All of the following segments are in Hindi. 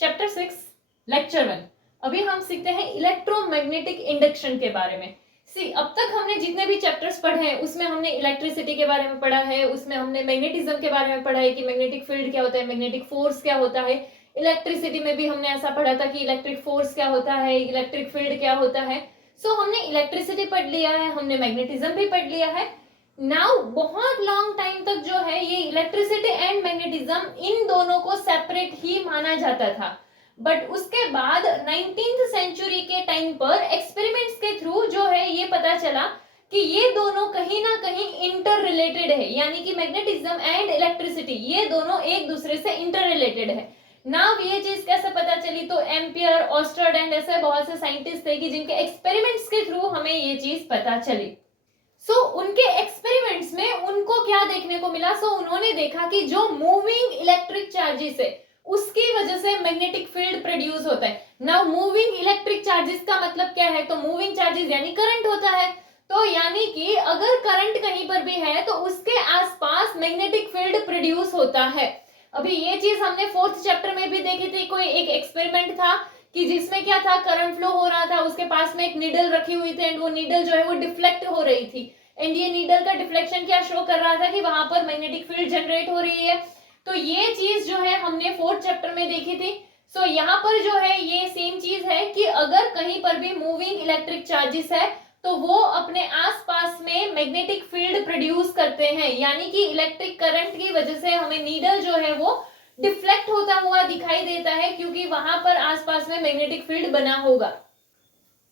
Chapter 6 lecture 1। अभी हम सीखते हैं इलेक्ट्रोमैग्नेटिक इंडक्शन के बारे में। अब तक हमने जितने भी चैप्टर्स पढ़े हैं उसमें हमने इलेक्ट्रिसिटी के बारे में पढ़ा है, उसमें हमने मैग्नेटिज्म के बारे में पढ़ा है कि मैग्नेटिक फील्ड क्या होता है, मैग्नेटिक फोर्स क्या होता है। इलेक्ट्रिसिटी में भी हमने ऐसा पढ़ा था कि इलेक्ट्रिक फोर्स क्या होता है, इलेक्ट्रिक फील्ड क्या होता है। हमने इलेक्ट्रिसिटी पढ़ लिया है, हमने मैग्नेटिज्म भी पढ़ लिया है। नाउ बहुत लॉन्ग टाइम तक जो है ये इलेक्ट्रिसिटी एंड मैग्नेटिज्म इन दोनों को सेपरेट ही माना जाता था, बट उसके बाद 19th सेंचुरी के टाइम पर एक्सपेरिमेंट्स के थ्रू जो है ये पता चला कि ये दोनों कहीं ना कहीं इंटर रिलेटेड है, यानी कि मैग्नेटिज्म एंड इलेक्ट्रिसिटी ये दोनों एक दूसरे से इंटर रिलेटेड है। नाउ ये चीज कैसे पता चली, तो एम्पियर, ऑस्टर्ड एंड ऐसे बहुत से साइंटिस्ट थे कि जिनके एक्सपेरिमेंट्स के थ्रू हमें ये चीज पता चली। उनके एक्सपेरिमेंट्स में उनको क्या देखने को मिला, उन्होंने देखा कि जो मूविंग इलेक्ट्रिक चार्जेस है उसकी वजह से मैग्नेटिक फील्ड प्रोड्यूस होता है। नाउ मूविंग इलेक्ट्रिक चार्जेस का मतलब क्या है, तो मूविंग चार्जेस यानी करंट होता है। तो यानी कि अगर करंट कहीं पर भी है तो उसके आसपास मैग्नेटिक फील्ड प्रोड्यूस होता है। अभी ये चीज हमने 4th चैप्टर में भी देखी थी। कोई एक एक्सपेरिमेंट था कि जिसमें क्या था, करंट फ्लो हो रहा था, उसके पास में एक नीडल रखी हुई थी एंड वो नीडल जो है वो डिफ्लेक्ट हो रही थी एंड ये नीडल का डिफ्लेक्शन क्या शो कर रहा था कि वहां पर मैग्नेटिक फील्ड जनरेट हो रही है। तो ये चीज जो है हमने 4th चैप्टर में देखी थी। यहाँ पर जो है ये सेम चीज है कि अगर कहीं पर भी मूविंग इलेक्ट्रिक चार्जेस है तो वो अपने आसपास में मैग्नेटिक फील्ड प्रोड्यूस करते हैं, यानी कि इलेक्ट्रिक करंट की वजह से हमें नीडल जो है वो डिफ्लेक्ट होता हुआ दिखाई देता है क्योंकि वहां पर आसपास में मैग्नेटिक फील्ड बना होगा।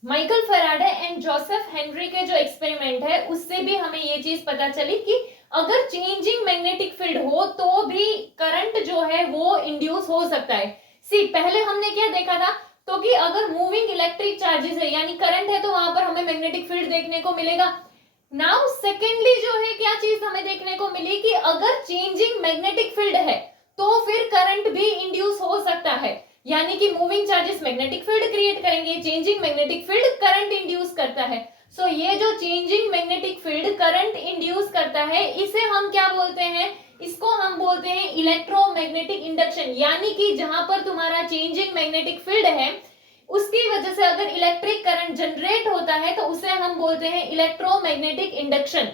Michael Faraday and Joseph Henry के जो एक्सपेरिमेंट है उससे भी हमें ये चीज पता चली कि अगर चेंजिंग मैग्नेटिक फील्ड हो तो भी करंट जो है वो इंड्यूस हो सकता है। पहले हमने क्या देखा था, तो कि अगर मूविंग इलेक्ट्रिक चार्जेस है यानी करंट है तो वहां पर हमें मैग्नेटिक फील्ड देखने को मिलेगा। नाउ सेकेंडली जो है क्या चीज हमें देखने को मिली कि अगर चेंजिंग मैग्नेटिक फील्ड है तो फिर करंट भी इंड्यूस हो सकता है, यानी कि moving charges magnetic field create करेंगे, changing magnetic field current induce करता है। ये जो changing magnetic field current induce करता है इसे हम क्या बोलते हैं, इसको हम बोलते हैं इलेक्ट्रोमैग्नेटिक इंडक्शन। यानी कि जहां पर तुम्हारा चेंजिंग मैग्नेटिक फील्ड है उसकी वजह से अगर इलेक्ट्रिक करंट जनरेट होता है तो उसे हम बोलते हैं इलेक्ट्रोमैग्नेटिक इंडक्शन।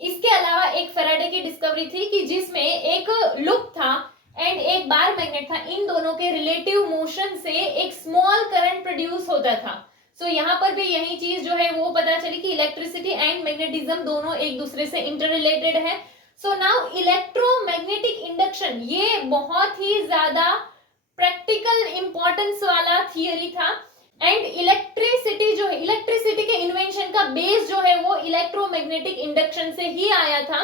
इसके अलावा एक फैराडे की डिस्कवरी थी कि जिसमें एक लूप था एंड एक बार मैग्नेट था, इन दोनों के रिलेटिव मोशन से एक स्मॉल करंट प्रोड्यूस होता था। यहाँ पर भी यही चीज जो है वो पता चली कि इलेक्ट्रिसिटी एंड मैग्नेटिज्म दोनों एक दूसरे से इंटर रिलेटेड है। नाउ इलेक्ट्रोमैग्नेटिक इंडक्शन ये बहुत ही ज्यादा प्रैक्टिकल इंपॉर्टेंस वाला थियरी था एंड इलेक्ट्रिसिटी जो है, इलेक्ट्रिसिटी के इन्वेंशन का बेस जो है वो इलेक्ट्रोमैग्नेटिक इंडक्शन से ही आया था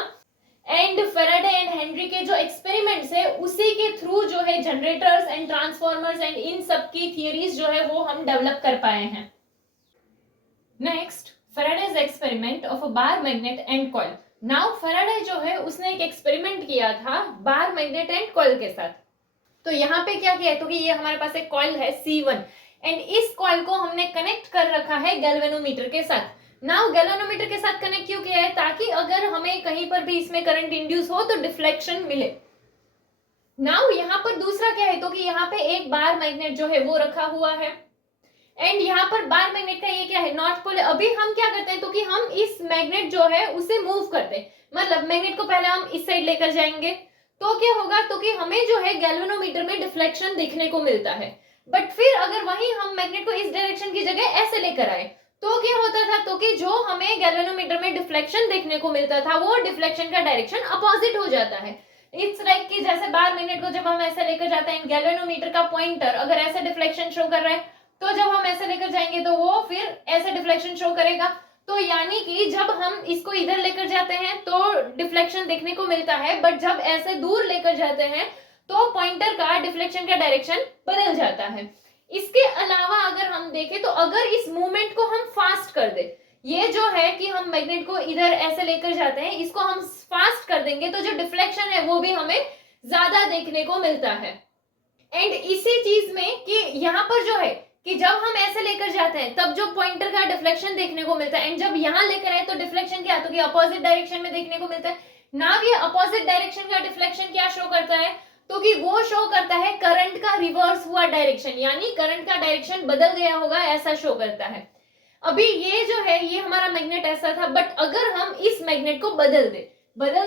एंड फैराडे एंड हेनरी के जो एक्सपेरिमेंट्स है उसी के थ्रू जो है generators and transformers and in सब की थियरीज जो है वो हम डेवलप कर पाए हैं। Next, Faraday's experiment of a bar magnet and coil. Now Faraday जो है उसने एक एक्सपेरिमेंट किया था बार मैग्नेट एंड कॉइल के साथ। तो यहाँ पे क्या किया है, तो कि ये हमारे पास एक कॉइल है C1 एंड इस कॉइल को हमने कनेक्ट कर रखा है गैल्वेनोमीटर के साथ। नाउ गैल्वेनोमीटर के साथ कनेक्ट क्यों किया है, ताकि अगर हमें कहीं पर भी इसमें करंट इंड्यूस हो तो डिफ्लेक्शन मिले। नाउ यहाँ पर दूसरा क्या है, तो कि यहाँ पे एक बार मैग्नेट जो है वो रखा हुआ है एंड यहाँ पर बार मैग्नेट का ये क्या है, नॉर्थ पोल। अभी हम क्या करते हैं, तो कि हम इस मैग्नेट जो है उसे मूव करते हैं, मतलब मैग्नेट को पहले हम इस साइड लेकर जाएंगे तो क्या होगा, तो कि हमें जो है गैल्वेनोमीटर में डिफ्लेक्शन देखने को मिलता है। बट फिर अगर वही हम मैग्नेट को इस डायरेक्शन की जगह ऐसे लेकर आए तो क्या होता था, तो कि जो हमें गैल्वेनोमीटर में डिफ्लेक्शन देखने को मिलता था वो डिफ्लेक्शन का डायरेक्शन अपोजिट हो जाता है। इट्स लाइक कि जैसे बार मैग्नेट को जब हम ऐसे लेकर जाते हैं, गैल्वेनोमीटर का पॉइंटर अगर ऐसे डिफ्लेक्शन शो कर रहा है तो जब हम ऐसे लेकर जाएंगे तो वो फिर ऐसे डिफ्लेक्शन शो करेगा। तो यानी कि जब हम इसको इधर लेकर जाते हैं तो डिफ्लेक्शन देखने को मिलता है, बट जब ऐसे दूर लेकर जाते हैं तो पॉइंटर का डिफ्लेक्शन का डायरेक्शन बदल जाता है। इसके अलावा अगर हम देखें तो अगर इस मूवमेंट को हम फास्ट कर दे, ये जो है कि हम मैग्नेट को इधर ऐसे लेकर जाते हैं, इसको हम फास्ट कर देंगे तो जो डिफ्लेक्शन है वो भी हमें ज्यादा देखने को मिलता है। एंड इसी चीज में कि यहाँ पर जो है कि जब हम ऐसे लेकर जाते हैं तब जो पॉइंटर का डिफ्लेक्शन देखने को मिलता है एंड जब यहाँ लेकर आए तो डिफ्लेक्शन क्या, तो कि अपोजिट डायरेक्शन में देखने को मिलता है। ना ये अपोजिट डायरेक्शन का डिफ्लेक्शन क्या शो करता है, तो कि वो शो करता है करंट का रिवर्स हुआ डायरेक्शन, यानी करंट का डायरेक्शन बदल गया होगा ऐसा शो करता है। अभी ये जो है ये हमारा मैग्नेट ऐसा था, बट अगर हम इस मैग्नेट को बदल दे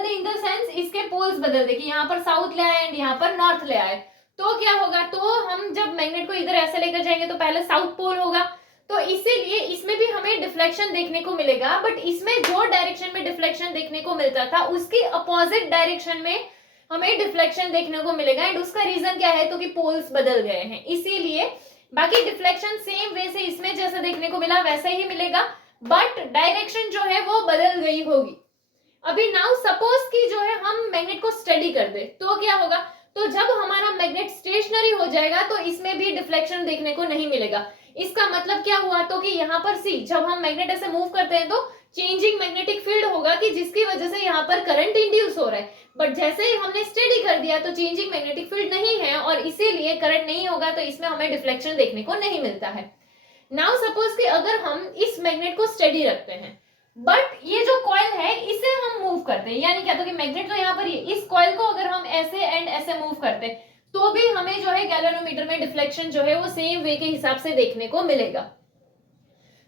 इन द सेंस इसके पोल्स बदल दे कि यहाँ पर साउथ ले आए एंड यहाँ पर नॉर्थ ले आए, तो क्या होगा, तो हम जब मैग्नेट को इधर ऐसे लेकर जाएंगे तो पहले साउथ पोल होगा, तो इसीलिए इसमें भी हमें डिफ्लेक्शन देखने को मिलेगा, बट इसमें जो डायरेक्शन में डिफ्लेक्शन देखने को मिलता था उसकी अपोजिट डायरेक्शन में हमें डिफ्लेक्शन देखने को मिलेगा। एंड उसका रीजन क्या है, तो कि पोल्स बदल गए हैं इसीलिए। बाकी डिफ्लेक्शन सेम वे से इसमें जैसा देखने को मिला वैसा ही मिलेगा, बट डायरेक्शन जो है वो बदल गई होगी। अभी नाउ सपोज कि जो है हम मैग्नेट को स्टडी कर दे तो क्या होगा, तो जब हमारा मैग्नेट स्टेशनरी हो जाएगा तो इसमें भी डिफ्लेक्शन देखने को नहीं मिलेगा। इसका मतलब क्या हुआ, तो कि यहाँ पर सी जब हम मैग्नेट ऐसे मूव करते हैं तो चेंजिंग मैग्नेटिक फील्ड होगा कि जिसकी वजह से यहाँ पर करंट इंड्यूस हो रहा है, बट जैसे ही हमने स्टडी कर दिया तो चेंजिंग मैग्नेटिक फील्ड नहीं है और इसीलिए करंट नहीं होगा, तो इसमें हमें डिफ्लेक्शन देखने को नहीं मिलता है। नाउ सपोज कि अगर हम इस मैग्नेट को स्टडी रखते हैं, बट ये जो कॉइल है इसे हम मूव करते हैं, यानी क्या, तो कि मैग्नेट तो यहाँ पर इस कॉइल को अगर हम ऐसे एंड ऐसे मूव करते हैं तो भी हमें जो है गैल्वेनोमीटर में डिफ्लेक्शन जो है वो सेम वे के हिसाब से देखने को मिलेगा।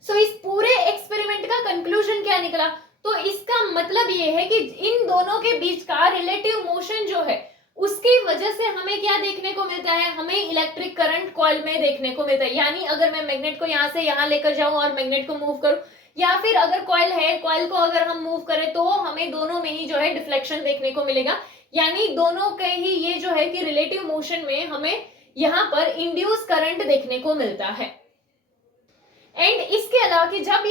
सो इस पूरे एक्सपेरिमेंट का कंक्लूजन क्या निकला, तो इसका मतलब ये है कि इन दोनों के बीच का रिलेटिव मोशन जो है उसकी वजह से हमें क्या देखने को मिलता है, हमें इलेक्ट्रिक करंट कॉइल में देखने को मिलता है। यानी अगर मैं मैग्नेट को यहाँ से यहाँ लेकर जाऊं और मैग्नेट को मूव करूं, या फिर अगर कॉइल है, कॉइल को अगर हम मूव करें तो हमें दोनों में ही जो है डिफ्लेक्शन देखने को मिलेगा। यानी दोनों के ही ये जो है कि रिलेटिव मोशन में हमें यहाँ पर इंड्यूस करंट देखने को मिलता है। एंड इसके अलावा कि जब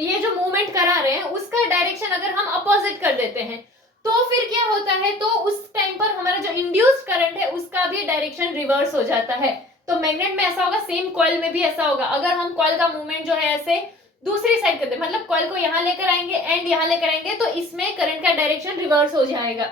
ये जो मूवमेंट करा रहे हैं उसका डायरेक्शन अगर हम अपोजिट कर देते हैं तो फिर क्या होता है, तो उस टाइम पर हमारा जो इंड्यूस्ड करंट है उसका भी डायरेक्शन रिवर्स हो जाता है। तो मैग्नेट में ऐसा होगा, सेम कॉइल में भी ऐसा होगा। अगर हम कॉइल का मूवमेंट जो है ऐसे दूसरी साइड करते, मतलब कॉइल को यहाँ लेकर आएंगे एंड यहाँ लेकर आएंगे, तो इसमें करंट का डायरेक्शन रिवर्स हो जाएगा।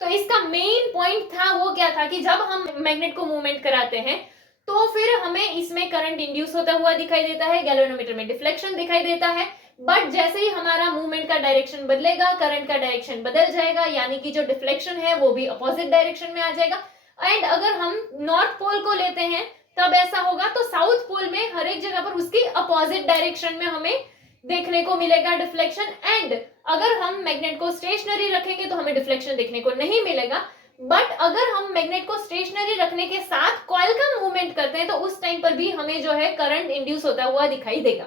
तो इसका मेन पॉइंट था वो क्या था कि जब हम मैग्नेट को मूवमेंट कराते हैं तो फिर हमें इसमें करंट इंड्यूस होता हुआ दिखाई देता है, गैल्वेनोमीटर में डिफ्लेक्शन दिखाई देता है, बट जैसे ही हमारा मूवमेंट का डायरेक्शन बदलेगा करंट का डायरेक्शन बदल जाएगा, यानी कि जो डिफ्लेक्शन है वो भी अपोजिट डायरेक्शन में आ जाएगा। एंड अगर हम नॉर्थ पोल को लेते हैं तब ऐसा होगा, तो साउथ पोल में हर एक जगह पर उसकी अपोजिट डायरेक्शन में हमें देखने को मिलेगा डिफ्लेक्शन। एंड अगर हम मैग्नेट को स्टेशनरी रखेंगे तो हमें डिफ्लेक्शन देखने को नहीं मिलेगा, बट अगर हम मैग्नेट को स्टेशनरी रखने के साथ कॉइल का मूवमेंट करते हैं तो उस टाइम पर भी हमें जो है करंट इंड्यूस होता हुआ दिखाई देगा।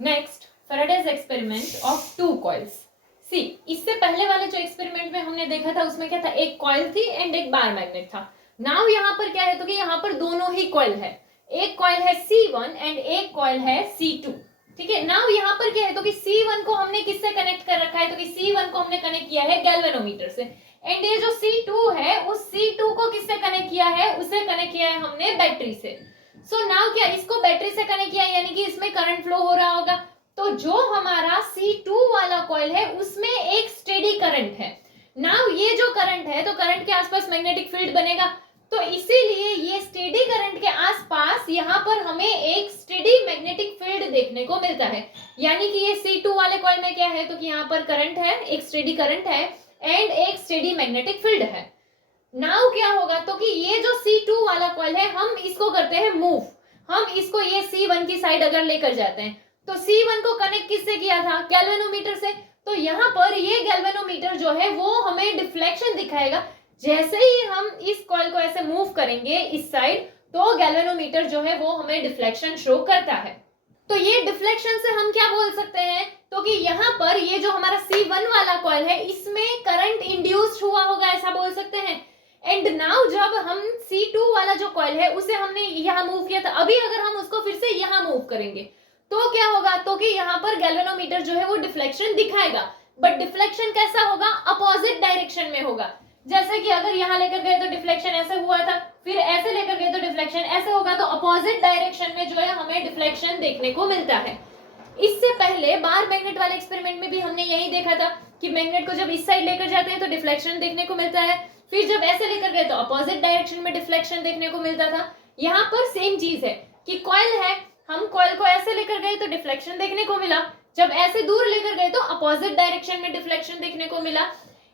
Next, Faraday's experiment of two coils. See, इससे पहले वाले जो एक्सपेरिमेंट में हमने देखा था उसमें क्या था, एक कॉइल थी एंड एक बार मैग्नेट था। नाउ यहाँ पर क्या है, तो कि यहाँ पर दोनों ही कॉइल है, एक कॉइल है C1 एंड एक कॉइल है C2। ठीक है, नाउ यहाँ पर क्या है, तो कि C1 को हमने किससे कनेक्ट कर रखा है, तो कि C1 को हमने कनेक्ट किया है गैल्वेनोमीटर से, एंड ये जो C2 है उस C2 को किससे कनेक्ट किया है, उसे कनेक्ट किया है हमने बैटरी से। सो नाउ क्या, इसको बैटरी से कनेक्ट किया यानी कि इसमें करंट फ्लो हो रहा होगा, तो जो हमारा C2 वाला कॉइल है उसमें एक स्टेडी करंट है। नाउ ये जो करंट है, तो करंट के आसपास मैग्नेटिक फील्ड बनेगा, तो इसीलिए ये स्टेडी करंट के आसपास यहाँ पर हमें एक स्टेडी मैग्नेटिक फील्ड देखने को मिलता है। यानी कि ये C2 वाले कॉइल में क्या है, तो कि यहाँ पर करंट है, एक स्टेडी करंट है एंड एक स्टेडी मैग्नेटिक फील्ड है। नाउ क्या होगा, तो कि ये जो C2 वाला कॉइल है हम इसको करते हैं मूव, हम इसको ये C1 की साइड अगर लेकर जाते हैं, तो C1 को कनेक्ट किससे किया था, गैल्वेनोमीटर से, तो यहाँ पर ये गैल्वेनोमीटर जो है वो हमें डिफ्लेक्शन दिखाएगा। जैसे ही हम इस कॉइल को ऐसे मूव करेंगे इस साइड, तो गैल्वेनोमीटर जो है वो हमें डिफ्लेक्शन शो करता है। तो ये डिफ्लेक्शन से हम क्या बोल सकते हैं, तो कि यहाँ पर ये जो हमारा C1 वाला कॉइल है इसमें करंट इंड्यूस्ड हुआ होगा, ऐसा बोल सकते हैं। एंड नाउ जब हम C2 वाला जो कॉइल है उसे हमने यहाँ मूव किया था, अभी अगर हम उसको फिर से यहाँ मूव करेंगे तो क्या होगा, तो कि यहाँ पर गैल्वेनोमीटर जो है वो डिफ्लेक्शन दिखाएगा, बट डिफ्लेक्शन कैसा होगा, अपोजिट डायरेक्शन में होगा। जैसे कि अगर यहाँ लेकर गए तो डिफ्लेक्शन ऐसे हुआ था, फिर ऐसे लेकर गए तो डिफ्लेक्शन ऐसे होगा, तो अपोजिट डायरेक्शन में जो है हमें डिफ्लेक्शन देखने को मिलता है। इससे पहले बार मैग्नेट वाले एक्सपेरिमेंट में भी हमने यही देखा था कि मैग्नेट को जब इस साइड लेकर जाते हैं तो डिफ्लेक्शन देखने को मिलता है, फिर जब ऐसे लेकर गए तो अपोजिट डायरेक्शन में डिफ्लेक्शन देखने को मिलता था। यहाँ पर सेम चीज है कि कॉइल है, हम कॉइल को ऐसे लेकर गए तो डिफ्लेक्शन देखने को मिला, जब ऐसे दूर लेकर गए तो अपोजिट डायरेक्शन में डिफ्लेक्शन देखने को मिला।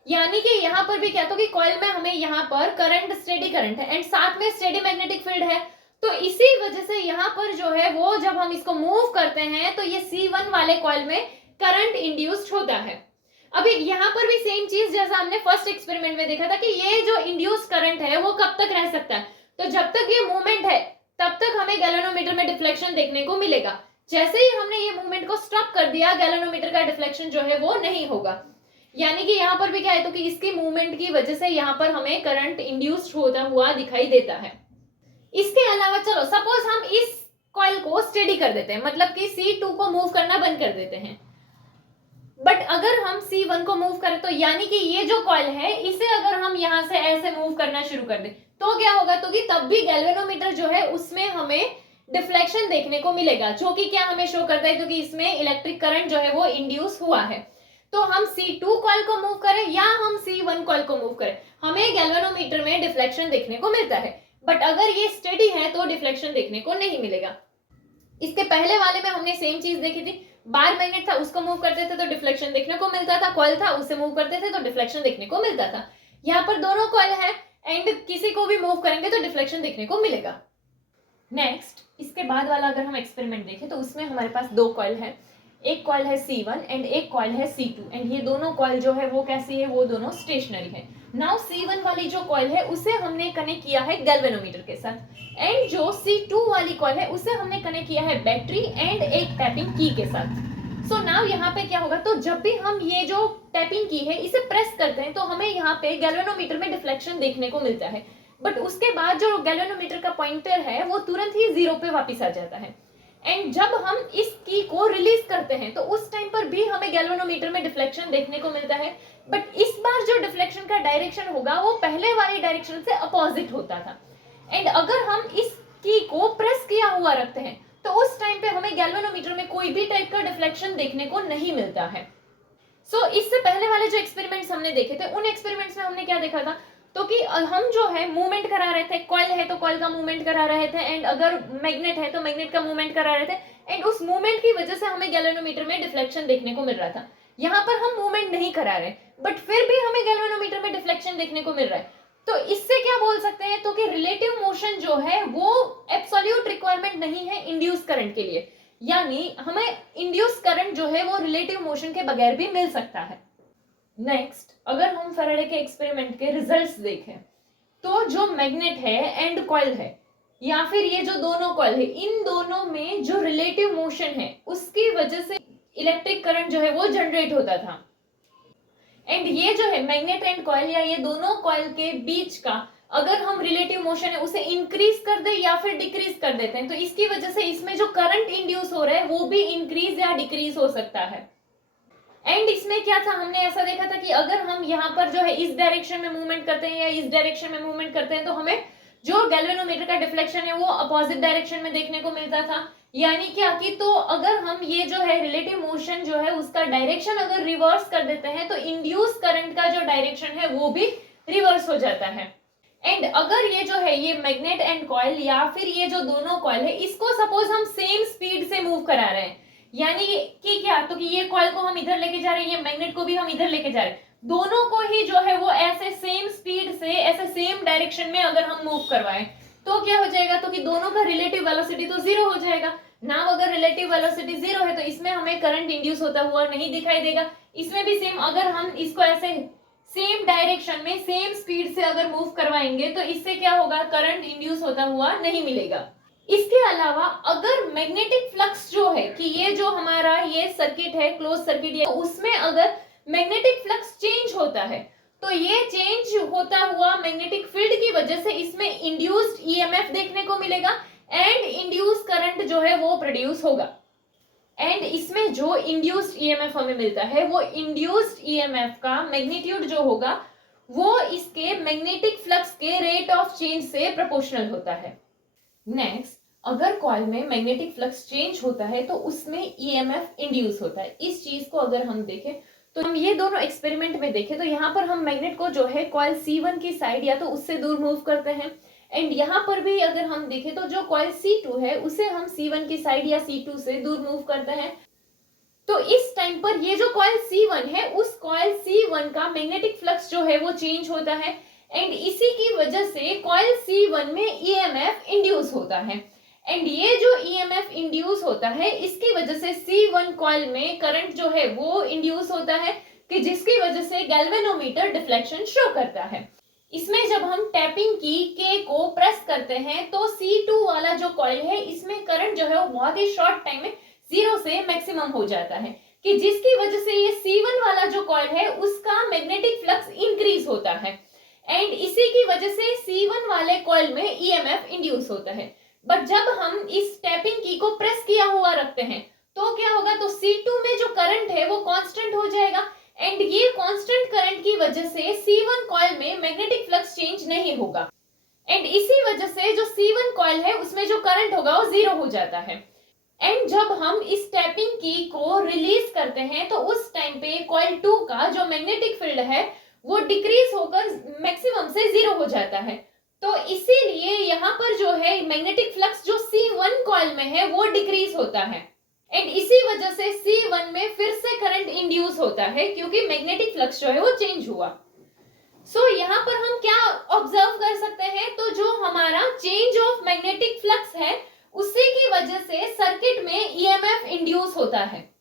यानी कि यहाँ पर भी क्या तो कि कॉइल में हमें यहाँ पर करंट, स्टेडी करंट है एंड साथ में स्टेडी मैग्नेटिक फील्ड है, तो इसी वजह से यहाँ पर जो है वो जब हम इसको मूव करते हैं तो ये C1 वाले कॉइल में करंट इंड्यूस्ड होता है। अभी यहाँ पर भी सेम चीज जैसा हमने फर्स्ट एक्सपेरिमेंट में देखा था कि ये जो इंड्यूस करंट है वो कब तक रह सकता है, तो जब तक ये मूवमेंट है तब तक हमें गैल्वेनोमीटर में डिफ्लेक्शन देखने को मिलेगा। जैसे ही हमने ये मूवमेंट को स्टॉप कर दिया, गैल्वेनोमीटर का डिफ्लेक्शन जो है वो नहीं होगा। यानी कि यहाँ पर भी क्या है तो कि इसकी मूवमेंट की वजह से यहाँ पर हमें करंट इंड्यूस्ड होता हुआ दिखाई देता है। इसके अलावा चलो सपोज हम इस कॉइल को स्टेडी कर देते हैं, मतलब कि C2 को मूव करना बंद कर देते हैं, बट अगर हम C1 को मूव करें तो यानी कि ये जो कॉइल है इसे अगर हम यहाँ से ऐसे मूव करना शुरू कर दें तो क्या होगा तो कि तब भी गैल्वेनोमीटर जो है उसमें हमें डिफ्लेक्शन देखने को मिलेगा, जो कि क्या हमें शो करता है क्योंकि इसमें इलेक्ट्रिक करंट जो है वो इंड्यूस हुआ है। तो हम C2 कॉइल को मूव करें या हम C1 कॉइल को मूव करें, हमें गैल्वेनोमीटर में डिफ्लेक्शन देखने को मिलता है, बट अगर ये स्टेडी है तो डिफ्लेक्शन देखने को नहीं मिलेगा। इसके पहले वाले में हमने सेम चीज देखी थी, बार मैग्नेट था उसको मूव करते थे तो डिफ्लेक्शन देखने को मिलता था, कॉइल था उसे मूव करते थे तो डिफ्लेक्शन देखने को मिलता था। यहाँ पर दोनों कॉइल है एंड किसी को भी मूव करेंगे तो डिफ्लेक्शन देखने को मिलेगा। नेक्स्ट इसके बाद वाला अगर हम एक्सपेरिमेंट देखें तो उसमें हमारे पास दो कॉइल है, एक कॉइल है C1 एंड एक कॉइल है C2 एंड ये दोनों कॉइल जो है वो कैसी है, वो दोनों स्टेशनरी है। नाउ C1 वाली जो कॉइल है उसे हमने कनेक्ट किया है गैल्वेनोमीटर के साथ एंड जो C2 वाली कॉइल है उसे हमने कनेक्ट किया है बैटरी एंड एक टैपिंग की के साथ। सो नाउ यहाँ पे क्या होगा तो जब भी हम ये जो टैपिंग की है इसे प्रेस करते हैं तो हमें यहाँ पे गैल्वेनोमीटर में डिफ्लेक्शन देखने को मिलता है, बट उसके बाद जो गैल्वेनोमीटर का पॉइंटर है वो तुरंत ही 0 पे वापस आ जाता है। एंड जब हम इस की को रिलीज करते हैं तो उस टाइम पर भी हमें गैल्वेनोमीटर में डिफ्लेक्शन देखने को मिलता है, बट इस बार जो डिफ्लेक्शन का डायरेक्शन होगा वो पहले वाली डायरेक्शन से अपोजिट होता था। एंड अगर हम इस की को प्रेस किया हुआ रखते हैं तो उस टाइम पे हमें गैल्वेनोमीटर में कोई भी टाइप का डिफ्लेक्शन देखने को नहीं मिलता है। सो इससे पहले वाले जो एक्सपेरिमेंट्स हमने देखे थे उन एक्सपेरिमेंट्स में हमने क्या देखा था तो कि हम जो है मूवमेंट करा रहे थे, कॉइल है तो कॉइल का मूवमेंट करा रहे थे एंड अगर मैग्नेट है तो मैग्नेट का मूवमेंट करा रहे थे एंड उस मूवमेंट की वजह से हमें गैल्वेनोमीटर में डिफ्लेक्शन देखने को मिल रहा था। यहाँ पर हम मूवमेंट नहीं करा रहे बट फिर भी हमें गैल्वेनोमीटर में डिफ्लेक्शन देखने को मिल रहा है, तो इससे क्या बोल सकते हैं तो कि रिलेटिव मोशन जो है वो एब्सोल्यूट रिक्वायरमेंट नहीं है इंड्यूस करंट के लिए, यानी हमें इंड्यूस करंट जो है वो रिलेटिव मोशन के बगैर भी मिल सकता है। नेक्स्ट अगर हम फैराडे के एक्सपेरिमेंट के रिजल्ट्स देखें तो जो मैग्नेट है एंड कॉइल है या फिर ये जो दोनों कॉइल है इन दोनों में जो रिलेटिव मोशन है उसकी वजह से इलेक्ट्रिक करंट जो है वो जनरेट होता था। एंड ये जो है मैग्नेट एंड कॉइल या ये दोनों कॉइल के बीच का अगर हम रिलेटिव मोशन है उसे इंक्रीज कर दे या फिर डिक्रीज कर देते हैं तो इसकी वजह से इसमें जो करंट इंड्यूस हो रहा है वो भी इंक्रीज या डिक्रीज हो सकता है। एंड इसमें क्या था हमने ऐसा देखा था कि अगर हम यहाँ पर जो है इस डायरेक्शन में मूवमेंट करते हैं या इस डायरेक्शन में मूवमेंट करते हैं तो हमें जो गैल्वेनोमीटर का डिफ्लेक्शन है वो अपोजिट डायरेक्शन में देखने को मिलता था। यानी क्या कि तो अगर हम ये जो है रिलेटिव मोशन जो है उसका डायरेक्शन अगर रिवर्स कर देते हैं तो इंड्यूस करंट का जो डायरेक्शन है वो भी रिवर्स हो जाता है। एंड अगर ये जो है ये मैग्नेट एंड कॉइल या फिर ये जो दोनों कॉइल है इसको सपोज हम सेम स्पीड से मूव करा रहे हैं, यानी कि क्या तो कि ये कॉइल को हम इधर लेके जा रहे हैं, ये मैग्नेट को भी हम इधर लेके जा रहे हैं, दोनों को ही जो है वो ऐसे सेम स्पीड से ऐसे सेम डायरेक्शन में अगर हम मूव करवाएं तो क्या हो जाएगा तो कि दोनों का रिलेटिव वेलोसिटी तो 0 हो जाएगा ना। अगर रिलेटिव वेलोसिटी 0 है तो इसमें हमें करंट इंड्यूस होता हुआ नहीं दिखाई देगा। इसमें भी सेम अगर हम इसको ऐसे सेम डायरेक्शन में सेम स्पीड से अगर मूव करवाएंगे तो इससे क्या होगा, करंट इंड्यूस होता हुआ नहीं मिलेगा। इसके अलावा अगर मैग्नेटिक फ्लक्स जो है कि ये जो हमारा ये सर्किट है क्लोज सर्किट है उसमें अगर मैग्नेटिक फ्लक्स चेंज होता है तो ये चेंज होता हुआ मैग्नेटिक फील्ड की वजह से इसमें इंड्यूस्ड ईएमएफ देखने को मिलेगा एंड इंड्यूस करंट जो है वो प्रोड्यूस होगा। एंड इसमें जो इंड्यूस्ड ईएमएफ हमें मिलता है वो इंड्यूस्ड ईएमएफ का मैग्नीट्यूड जो होगा वो इसके मैग्नेटिक फ्लक्स के रेट ऑफ चेंज से प्रोपोर्शनल होता है। नेक्स्ट अगर कॉइल में मैग्नेटिक फ्लक्स चेंज होता है तो उसमें ईएमएफ इंड्यूस होता है। इस चीज को अगर हम देखें तो हम ये दोनों एक्सपेरिमेंट में देखें तो यहाँ पर हम मैग्नेट को जो है कॉइल C1 की साइड या तो उससे दूर मूव करते हैं एंड यहाँ पर भी अगर हम देखें तो जो कॉइल C2 है उसे हम C1 की साइड या C2 से दूर मूव करते हैं। तो इस टाइम पर ये जो कॉइल C1 है, उस कॉइल C1 का मैग्नेटिक फ्लक्स जो है वो चेंज होता है एंड इसी की वजह से कॉइल C1 में ईएमएफ इंड्यूस होता है एंड ये जो ईएमएफ इंड्यूस होता है इसकी वजह से C1 कॉइल में करंट जो है वो इंड्यूस होता है कि जिसकी वजह से गैल्वेनोमीटर डिफ्लेक्शन शो करता है। इसमें जब हम टैपिंग की K को प्रेस करते हैं तो C2 वाला जो कॉइल है इसमें करंट जो है वो बहुत ही शॉर्ट टाइम में 0 से मैक्सिमम हो जाता है कि जिसकी वजह से ये C1 वाला जो कॉइल है उसका मैग्नेटिक फ्लक्स इंक्रीज होता है एंड इसी की वजह से C1 वाले कॉइल में ईएमएफ इंड्यूस होता है। बट जब हम इस टैपिंग की को प्रेस किया हुआ रखते हैं तो क्या होगा, तो C2 में जो करंट है वो कांस्टेंट हो जाएगा एंड ये कांस्टेंट करंट की वजह से C1 कॉइल में मैग्नेटिक फ्लक्स चेंज नहीं होगा एंड इसी वजह से जो C1 कॉइल है उसमें जो करंट होगा वो 0 हो जाता है एंड जब हम इस टैपिंग की को रिलीज करते हैं तो उस टाइम पे कॉइल 2 का जो मैग्नेटिक फील्ड है वो डिक्रीज होकर मैक्सिमम से 0 हो जाता है। तो इसीलिए यहाँ पर जो है मैग्नेटिक फ्लक्स जो C1 कॉइल में है वो डिक्रीज होता है एंड इसी वजह से C1 में फिर से करंट इंड्यूस होता है क्योंकि मैग्नेटिक फ्लक्स जो है वो चेंज हुआ। सो यहाँ पर हम क्या ऑब्जर्व कर सकते हैं, तो जो हमारा चेंज ऑफ मैग्नेटिक फ्लक्स है उसी की वजह से सर्किट में ईएमएफ इंड्यूस होता है।